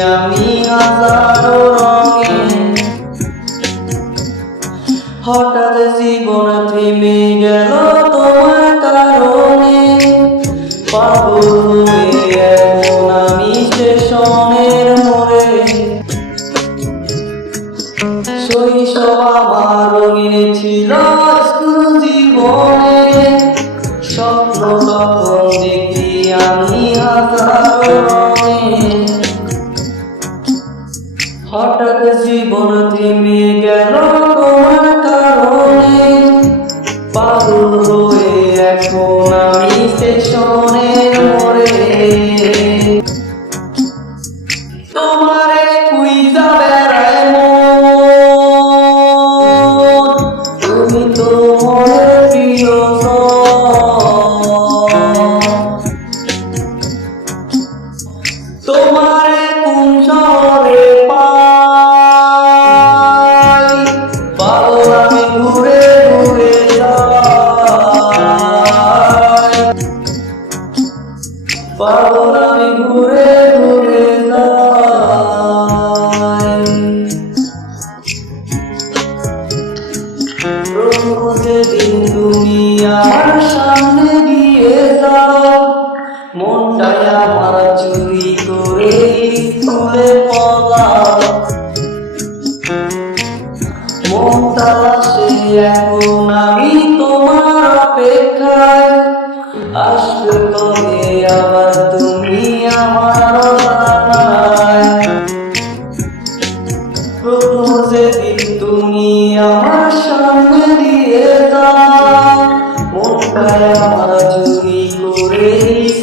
আমি হাজারো রঙে হঠাৎ জীবন থেমে গেল তোমার কারণে। আমি স্টেশনের মোড়ে। শৈশব আমার ছিল স্কুল জীবনে। স্বপ্ন তখন দেখি আমি হাজারো হঠাৎ জীবন থেমে গেল তোমার কারণে। পাগল হয়ে এখন আমি স্টেশনের more flores y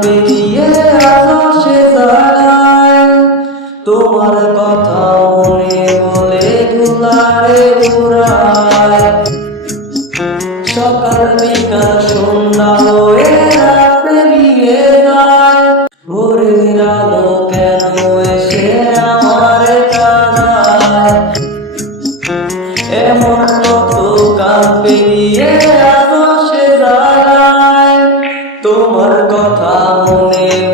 আমার এমন কত কান পেরিয়ে আলো তোমার কথা মনে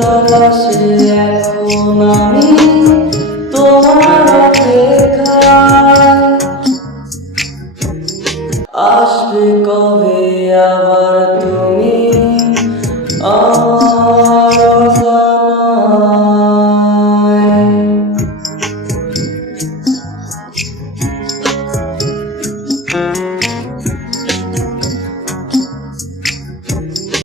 তলাশে এখন আমি তোমার অপেক্ষায় আসবে কবে